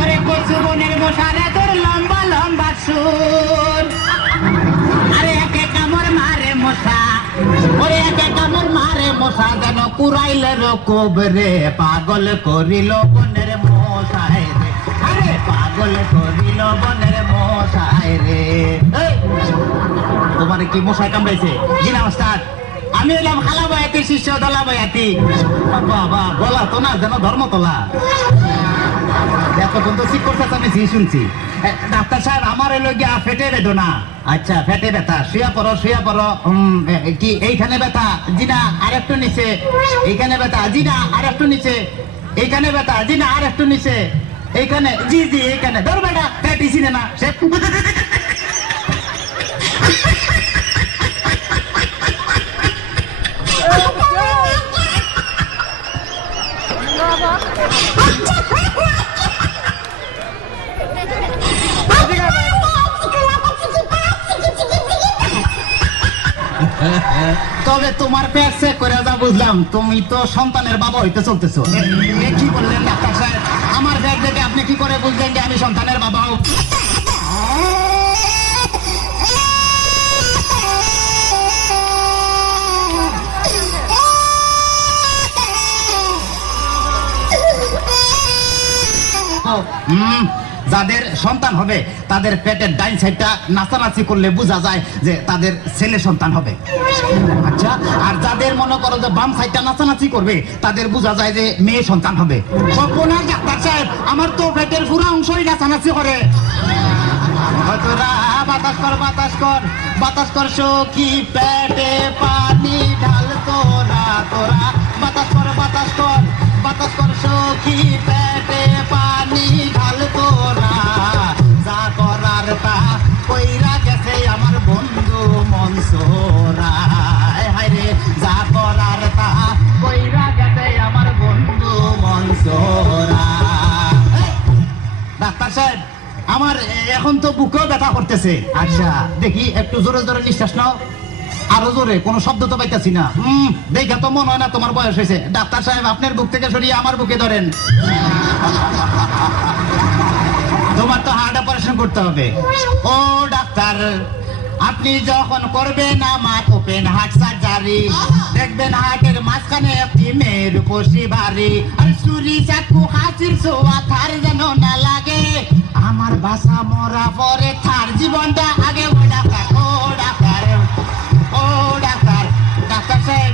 ওরে কচু বনের মশারে তোর লম্বা লম্বা সুর, আরে একে কামড় মারে মশা, ওরে একে কামড় মারে মশা, যেন কুড়াইলে রকবরে পাগল করিল বনের মশাই রে, আরে পাগল করিল বনের মশাই রে। তোমার কি মশাই কামড়াইছে? জি না ওস্তাদ, আমি এলাম খালা বয়াতি শিষ্য দলা বয়াতি। বাবা বলা তো না যেন ধর্মতলা। এতক্ষণ তো ঠিক করতে আমি জি শুনছি। ডাক্তার সাহেব আমার এলো গিয়া ফেটে বেদনা। আচ্ছা ফেটে ব্যথা, শুয়া পড়ো শুয়া পড়ো। কি এইখানে ব্যথা? জি না আর একটু নিচে। এইখানে ব্যথা? জি না আর একটু নিচে। এইখানে ব্যথা? জি না আর একটু নিচে। এইখানে? জি জি এইখানে। ধর বেটা ফেটিছি না সে। তবে তোমার পেট চেক করে যা বুঝলাম তুমি তো সন্তানের বাবা হইতে চলতেছো। কি বললেন ডাক্তার সাহেব? আমার পেট দেখে আপনি কি করে বুঝলেন যে আমি সন্তানের বাবা? যাদের সন্তান হবে তাদের পেটের ডাইন সাইডটা নাচানাচি করলে বোঝা যায় যে তাদের ছেলে সন্তান হবে। আচ্ছা, আর যাদের মনে করো যে বাম সাইডটা নাচানাচি করবে তাদের বোঝা যায় যে মেয়ে সন্তান হবে। সর্বনাশ ডাক্তার সাহেব, আমার তো পেটের পুরো অংশই নাচানাচি করে। বাতাস কর বাতাস কর বাতাস কর সখী, পেটে পানি ঢাল তোরা তোরা। বাতাস কর বাতাস কর বাতাস কর সখী, পেটে পানি ঢাল তোরা। যা করার তা কইরা গেছে আমার বন্ধু মনসুরা। হায় রে, যা করার তা কইরা গেছে আমার বন্ধু মনসুরা। ডাক্তার সাহেব, আমার এখন তো বুকেও ব্যথা করতেছে। আচ্ছা দেখি একটু জোরে জোরে নিঃশ্বাস নাও। আরো জোরে, কোনো শব্দ তো পাইতেছি না। দেখা তো মনে হয় না তোমার বয়স হয়েছে। ডাক্তার সাহেব, আপনার বুক থেকে সরিয়ে আমার বুকে ধরেন। তোমার তো হার্ট অপারেশন করতে হবে। ও ডাক্তার, আপনি যখন করবেন আমার ওপেন হার্ট সার্জারি, দেখবেন হার্টের মাঝখানে একটি মেয়ের উপসি বাড়ি। আর চুরি চাকু হাসির ছোঁয়া থার যেন না লাগে। আমার বাসা মরা পরে থার জীবনটা আগে। ও ডাক্তার ও ডাক্তার ও ডাক্তার। ডাক্তার সাহেব,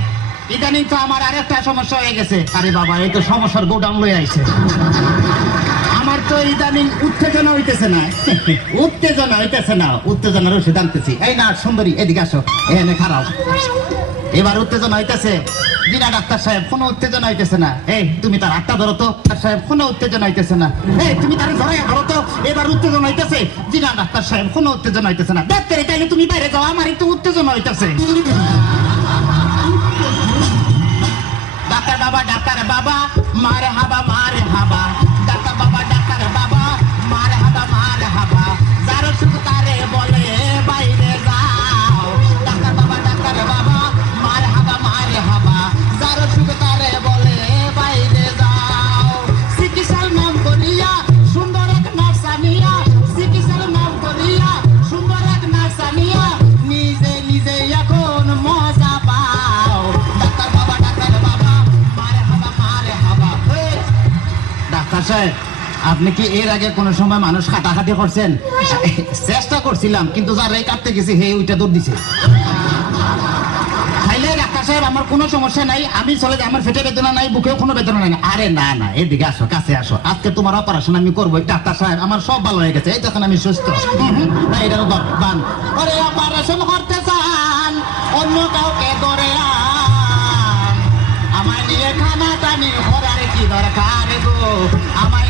ইদানিং তো আমার আরেকটা সমস্যা হয়ে গেছে। আরে বাবা, এই তো সমস্যার গোডাউন লয়ে আইছে। আমার তো ইদানিং উত্তেজনা হইতেছে না। উত্তেজনা হইতেছে না, উত্তেজনার ওষুধ আনতেছি। এই না সুন্দরী, এদিকে আসো, এখানে খারাপ। এবার উত্তেজনা হইতেছে। জি না ডাক্তার সাহেব, কোনো উত্তেজনা হইতেছে না। এই তুমি তার হাতটা ধরো তো। ডাক্তার সাহেব, কোনো উত্তেজনা হইতেছে না। এই তুমি তার ধরে ধরো তো। এবার উত্তেজনা হইতেছে। জি না ডাক্তার সাহেব, কোনো উত্তেজনা হইতেছে না। ডাক্তার, তাইলে তুমি বাইরে যাও, আমার একটু উত্তেজনা হইতেছে। ডাক্তার বাবা, ডাক্তার বাবা, মারে হাবা মারে হাবা। ডাক্তার বাবা, ডাক্তার বাবা, মারে হাবা মারে হাবা। যার সুখ তারে বলে বাইরে যাও। ডাক্তার বাবা, ডাক্তার বাবা, মারে হাবা মারে হাবা। যার সুখ তারে বলে বাইরে যাও। চিকিৎসার নাম করিয়া সুন্দর এক নার্সানিয়া, চিকিৎসার নাম করিয়া সুন্দর এক নার্সানিয়া, নিজে নিজে এখন মজা পাও। ডাক্তার বাবা, ডাক্তার বাবা, মারে হাবা মারে হাবা। ডাক্তার সাহেব, আপনি কি এর আগে কোন সময় মানুষ কাটাকাটি করছেন? চেষ্টা করছিলাম, কিন্তু যারাই কাটতে গেছে হে ওইটা দৌড় দিছে। খাইলে ডাক্তার সাহেব, আমার কোনো সমস্যা নাই, আমি চলে যাই, আমার পেটে বেদনা নাই, বুকেও কোনো বেদনা নাই। আরে না না, এদিকে আসো, কাছে আসো। আজকে তোমার অপারেশন আমি করবো। ডাক্তার সাহেব, আমার সব ভালো হয়ে গেছে, এই তখন আমি সুস্থ। এটা বান। ওরে অপারেশন করতে চান, অন্য কাউকে ধরে আন। আমার নিয়ে খানা টানি করার কি দরকার গো? আমার